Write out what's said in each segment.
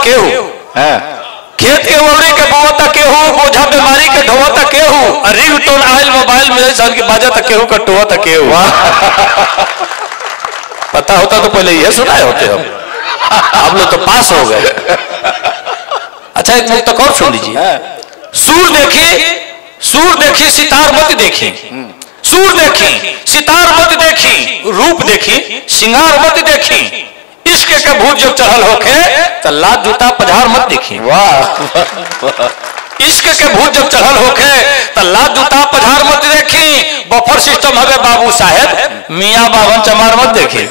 केहू, खेत के ओवरी के बोवता केहू, बोझा बीमारी के ढोवता केहू, रिंगटोन आयल मोबाइल में साल की बाजा तक केहू का टोवता केहू। पता होता तो पहले ये सुनाए होते हम, आप लोग तो पास हो गए। अच्छा एक मुक्त और सुन लीजिए। सूर देखी सितार मत देखी, सूर देखी सितार मत देखी, रूप देखी सिंगार मत देखी, इश्क के भूत जब चढ़ल होके तो लात जूता पधार मत देखी। इश्क के भूत जब चढ़ल होके तो लात जूता पधार मत देखी, बफर सिस्टम हवे बाबू साहेब, मियाँ बावन चमार मत देखी।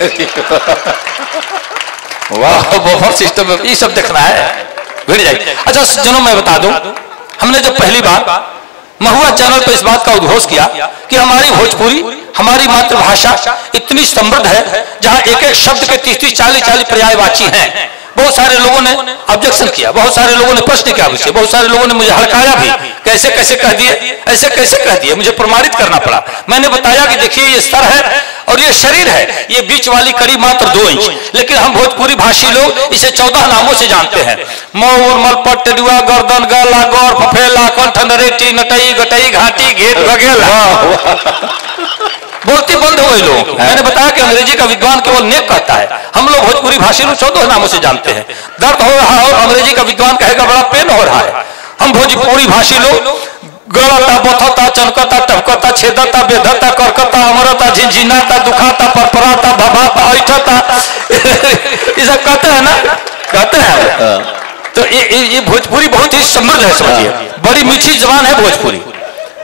वाह, बफर सिस्टम ये सब देखना है, भिड़ जाए। अच्छा जनों मैं बता दूं, हमने जब पहली बार महुआ चैनल पर इस बात का उद्घोष किया कि हमारी भोजपुरी, हमारी मातृभाषा इतनी समृद्ध है जहां एक एक शब्द के 30-30, 40-40 पर्यायवाची हैं। बहुत सारे लोगों ने ऑब्जेक्शन किया, बहुत सारे लोगों ने प्रश्न किया मुझसे, बहुत सारे लोगों ने मुझे हड़काया भी, कैसे कैसे कह दिए, ऐसे कैसे कह दिए, मुझे प्रमाणित करना पड़ा। मैंने बताया कि देखिए ये स्तर है और ये शरीर है, ये बीच वाली कड़ी मात्र 2 इंच, लेकिन हम भोजपुरी भाषी लोग इसे 14 नामों से जानते हैं। मोर, मलपट, टेडुआ, गर्दन, गला, गौर, फफेला, कंठ, नरेटी, नटई, गटई, घाटी, घेट वगैरह बोलती बंद हो गए लोग। मैंने बताया कि अंग्रेजी का विद्वान केवल नेक कहता है, हम लोग भोजपुरी भाषी लोग 14 नामों से जानते हैं। दर्द हो रहा है और अंग्रेजी का विद्वान कहेगा बड़ा पेन हो रहा है। हम भोजपुरी भाषी लोग गलता, बथता, चनकता, टपकता, छेदता, बेधता, करकता, अमरता, झिनझिनाता, दुखाता, परपराता, भभाता, ऐठता, ये सब कहते हैं ना, कहते हैं। तो ये भोजपुरी बहुत ही समृद्ध है, समझिए, बड़ी मीठी जबान है भोजपुरी।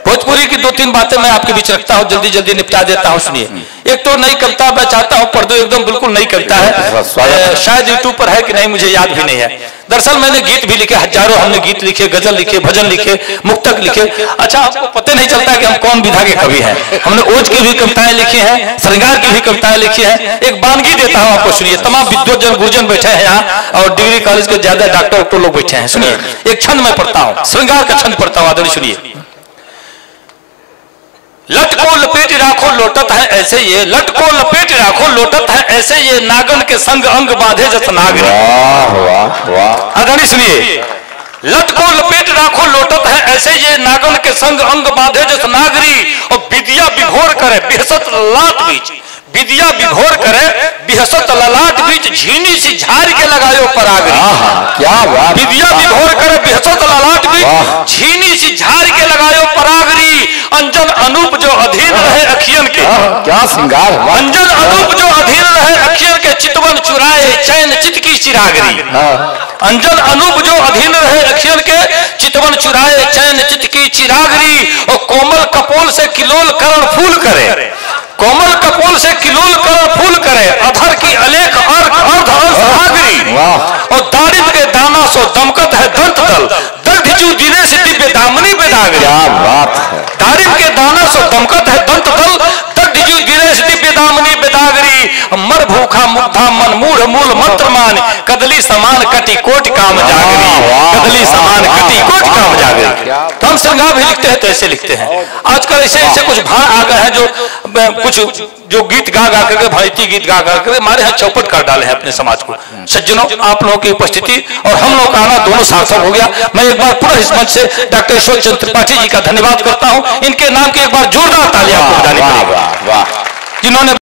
भोजपुरी की 2-3 बातें मैं आपके बीच रखता हूँ, जल्दी जल्दी निपटा देता हूँ, सुनिए। एक तो नई कविता मैं चाहता हूँ पढ़ दो, एकदम बिल्कुल नई कविता है, शायद यूट्यूब पर है कि नहीं मुझे याद भी नहीं है। दरअसल मैंने गीत भी लिखे, हजारों हमने गीत लिखे, गजल लिखे, भजन लिखे, मुक्तक लिखे। अच्छा आपको पता नहीं चलता कि हम कौन विधा के कवि हैं। हमने ओज की भी कविताएं लिखी हैं, श्रृंगार की भी कविताएं लिखी हैं। एक बानगी देता हूँ आपको, सुनिए। तमाम विद्वजन गुरुजन बैठे हैं यहाँ और डिग्री कॉलेज के ज्यादा डॉक्टर लोग बैठे हैं, सुनिए। एक छंद मैं पढ़ता हूँ, श्रृंगार का छंद पढ़ता हूँ, आदरणीय सुनिए। लटको लपेट राखो लोटत है ऐसे ये, लटको लपेट राखो लोटत है ऐसे ये, नागन के संग अंग बांधे जस नागरी। आदरणीय सुनिए। लटको लपेट राखो लोटत है ऐसे ये, नागन के संग अंग बांधे जस नागरी, और विद्या विभोर करे बिहसत लात बीच, विद्या विभोर करे बिहसत ललाट बीच, झीनी सी झाड़ के लगायो परागरी। क्या बात। विद्या विभोर करे बिहसत ललाट बीच, झीनी सी झाड़ के लगायो परागरी, अंजन अनूप जो अधीन रहे अखियन के, क्या श्रृंगार। अंजन अनूप जो अधीन रहे अखियन के, चितवन चुराए चैन चित की चिरागरी। अंजन अनूप जो अधीन रहे अखियन के, चितवन चुराए चैन चित की चिरागरी, और कोमल कपोल से किलोल करण फूल करे, कोमल कपोल से किलोल करण फूल करे, अधर की अलेख अर्ध सागरी, और दारिद्र के दाना सो दमकत है दंत दल, दर्ढजू दिने से दिव्य दामनी बेदागरी। क्या बात है। दारिद्र के दाना सो दमकत है दंत दल, दर्ढजू दिने से दिव्य दामनी बेदागरी, मर भूखा मुग्धा मन मूढ़ मूल मंत्र मान, कदली समान कटी कोट काम जागरी, कदली समान कटी कोट काम जागरी। तो हम श्रृंगार भी लिखते हैं तो ऐसे लिखते हैं। आजकल ऐसे कुछ भाण आ गए हैं जो कुछ जो गीत गा गा करके, भारतीय गीत गा गा करके हमारे यहाँ चौपट कर डाले हैं अपने समाज को। सज्जनों, आप लोगों की उपस्थिति और हम लोगों का आना दोनों सार्थक हो गया। मैं एक बार पुनः इस मंच से डॉक्टर ईश्वर चंद्र त्रिपाठी जी का धन्यवाद करता हूँ। इनके नाम की एक बार जोरदार तालियां आपको बजानी पड़ेगी, जिन्होंने